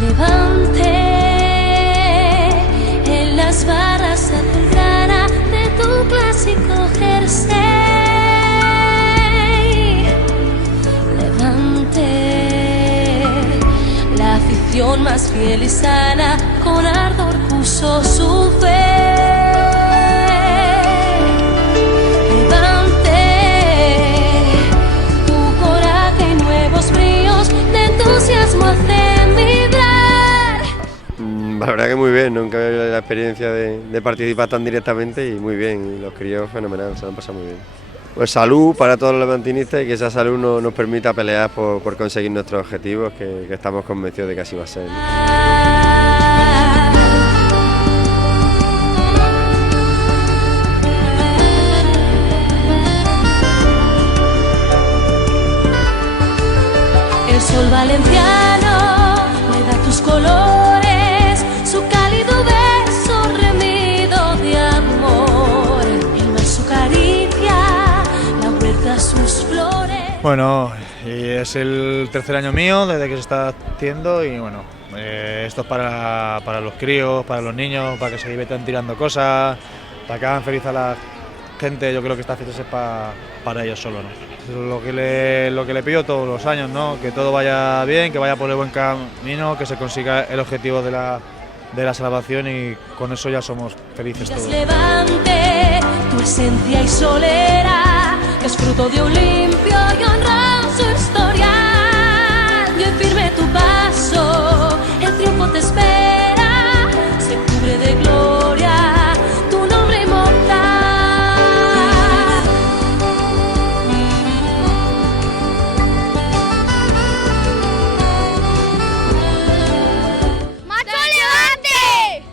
Levante en las barras azulgrana de tu clásico jersey. Levante la afición más fiel y sana, con ardor puso su fe. La verdad que muy bien, nunca había la experiencia de participar tan directamente y muy bien, y los críos fenomenal, se lo han pasado muy bien. Pues salud para todos los levantinistas y que esa salud nos permita pelear por conseguir nuestros objetivos, que estamos convencidos de que así va a ser, ¿no? El sol valenciano le da tus colores, su cálido beso remido de amor. El mar su caricia, la huerta sus flores. Bueno, y es el tercer año mío desde que se está haciendo y bueno, esto es para los críos, para los niños, para que se diviertan tirando cosas, para que hagan feliz a la gente. Yo creo que esta fiesta es para ellos solo, ¿no? Lo que le pido todos los años, ¿no? Que todo vaya bien, que vaya por el buen camino, que se consiga el objetivo de la salvación, y con eso ya somos felices todos. Levante tu esencia y solera, que es fruto de un limpio y honroso historia.